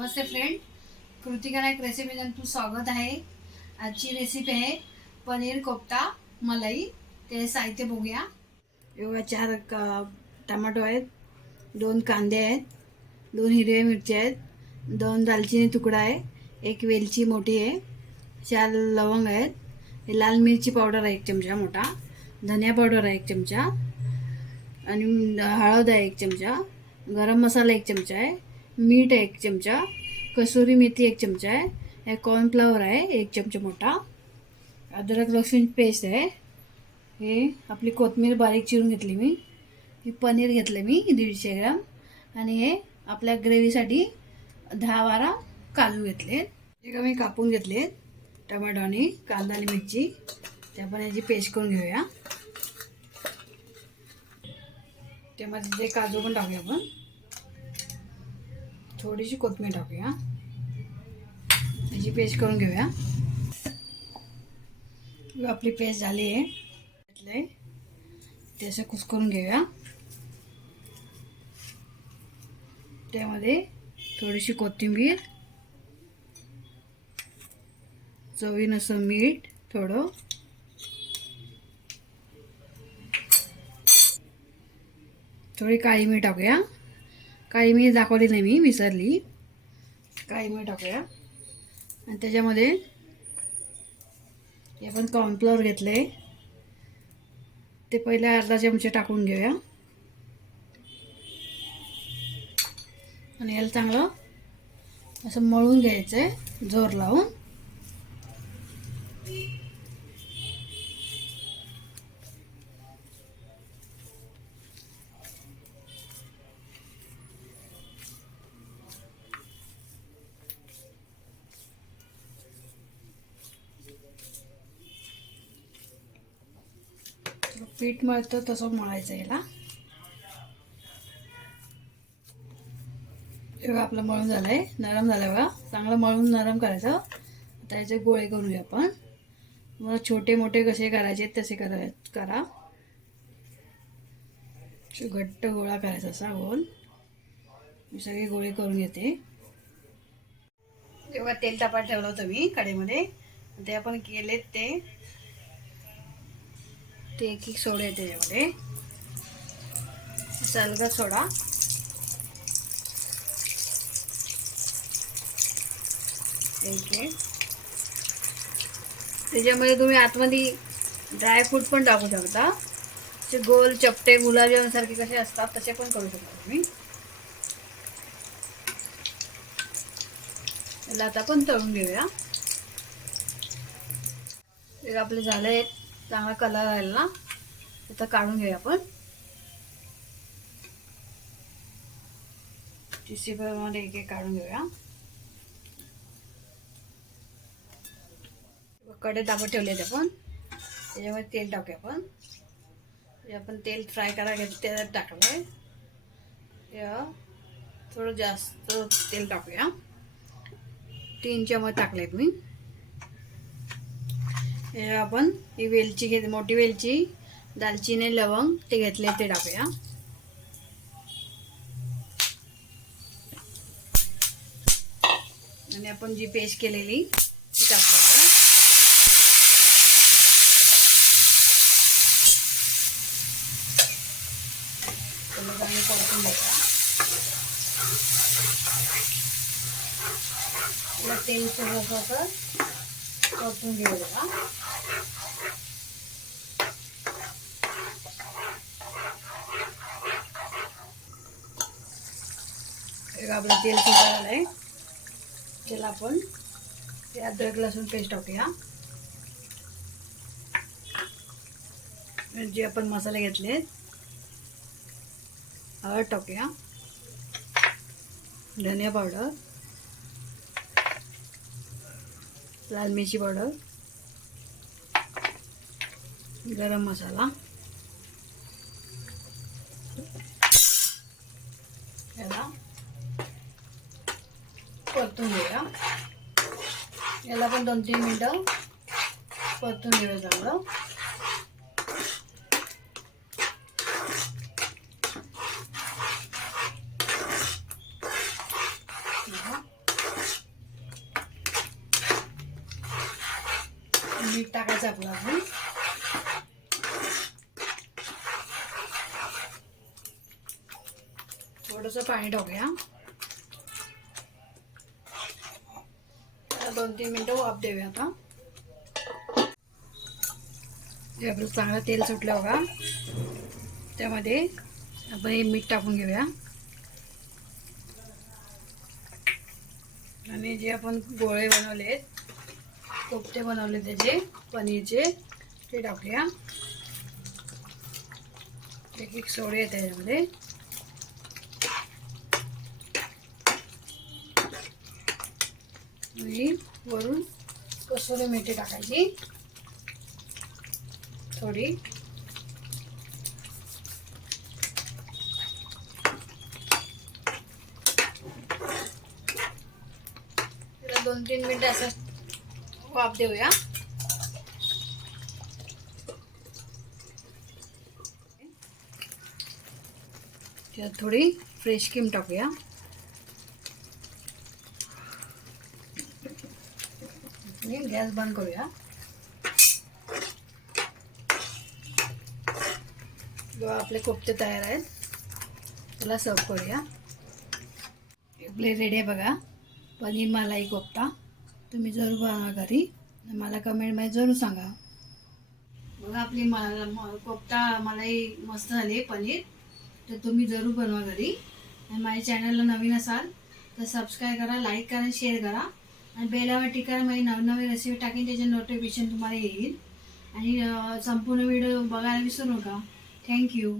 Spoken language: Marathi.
नमस्ते फ्रेंड, कृतिका नाईक रेसिपी तू स्वागत आहे। आजची रेसिपी आहे पनीर कोफ्ता मलाई। ते साहित्य बघूया। एवढा 4 टमाटो आहेत, 2 कांदे आहेत, 2 हिरव्या मिरच्या आहेत, 2 दालचिनी तुकडा आहे, 1 वेलची मोठी आहे, 4 लवंग आहेत, लाल मिरची पावडर आहे 1 चमचा मोठा, धनिया पावडर आहे 1 चमचा आणि हळद आहे 1 चमचा, गरम मसाला 1 चमचा आहे, मीठ आहे 1 चमचा, कसुरी मेथी 1 चमचा आहे, कॉर्नफ्लॉवर आहे 1 चमचा मोठा, अद्रक लसूण पेस्ट आहे, हे आपली कोथिंबीर बारीक चिरून घेतली मी, हे पनीर घेतले मी 150 ग्राम आणि हे आपल्या ग्रेव्हीसाठी 10-12 काजू घेतले। हे मी कापून घेतले टोमॅटो आणि कांदा आणि मिरची। ते आपण याची पेस्ट करून घेऊया। त्यामध्ये जे काजू पण टाकूया आपण, थोडीशी कोथिंबीर टाकूया, याची पेस्ट करून घेऊया। आपली पेस्ट झाली आहे, ते असं कुस्करून घेऊया। त्यामध्ये थोडीशी कोथिंबीर, चवीनुसार मीठ थोडं, थोडी काळी मिरी टाकूया। काळी मिरी दाखवली नाही मी, विसरली। काळी मिरी टाकूया आणि त्याच्यामध्ये आपण कॉर्नफ्लॉवर घेतले, ते पहिले अर्धा चमचा टाकून घेऊया आणि याला चांगलं असं मळून घ्यायचं आहे जोर लावून। पीठ मळतं तसं मळायचं याला। एवढं आपलं मळून झालंय, नरम झालं बघा, चांगलं मळून नरम करायचं। आता याचे गोळे करूया आपण। मग छोटे मोठे कसे करायचे तसे करा। घट्ट गोळा करायचा असा गोल। मी सगळे गोळे करून घेते। तेव्हा तेल तापत ठेवलं होतं मी कढईमध्ये, ते आपण केलेत ते एक सोडा येते त्याच्यामध्ये, सलगट सोडा, एक त्याच्यामध्ये तुम्ही आतमध्ये ड्रायफ्रूट पण टाकू शकता। ते गोल चपटे गुलाबजाम सारखे कसे असतात तसे पण करू शकता तुम्ही। त्याला आता आपण तळून घेऊया। ते आपले झाले, चांगला कलर आला ना, आता काढून घेऊया आपण। टिश्यू पेपरमध्ये एक काढून घेऊया। कढई तापत ठेवले आपण, त्याच्यामध्ये तेल टाकूया आपण। आपण तेल फ्राय करायला त्याच्यात टाकलंय, थोडं जास्त तेल टाकूया। 3 चमच टाकलेत मी। हे आपण ही वेलची मोठी वेलची, दालचिनी, लवंग ते घेतले ते टाकूया। आणि आपण जी पेस्ट केलेली ती टाकूया। परतून घ्या, तेल थोडंसं परतून घेऊया। आपलं तेल सुटायलंय, त्याला आपण ते अद्रक लसूण पेस्ट टाकूया। जे आपण मसाले घेतले, हळद टाकूया, धनिया पावडर, लाल मिरची पावडर, गरम मसाला, याला परतून घेऊया। याला पण 2-3 मिनिटं परतून घेऊया चांगलं। मीठ टाकायचं आपलं अजून. थोडंसं पाणी टाकूया. 2-3 मिनिटं वाफ देऊया. आता जे आपलं चांगलं तेल सुटलं बघा, त्यामध्ये आपण हे मीठ टाकून घेऊया. आणि जे आपण गोळे बनवलेत, कोफ्ते बनवले त्याचे पनीरचे, ते टाकूया. एक सोडे आहेत त्याच्यामध्ये. आणि वरून कसुरी मेथी टाकायची थोडी. त्याला 2-3 मिनिटं असं वाफ देऊया. त्यात थोडी फ्रेश क्रीम टाकूया. गॅस बंद करूया. आपले कोफ्ते तयार आहेत, त्याला सर्व करूया. आपले रेडी आहे बघा पनीर मलाई कोफ्ता. तुम्ही जरूर बनवा घरी, मला कमेंटमध्ये जरूर सांगा. बघा आपली कोफ्ता मलाई मस्त झाली पनीर. तर तुम्ही जरूर बनवा घरी. आणि माझ्या चॅनलला नवीन असाल तर सबस्क्राईब करा, लाईक करा, शेअर करा. आणि बेलावर टिका. माझी नवनवीन रेसिपी टाकेन त्याचे नोटिफिकेशन तुम्हाला येईल. आणि संपूर्ण व्हिडिओ बघायला विसरू नका. थँक्यू.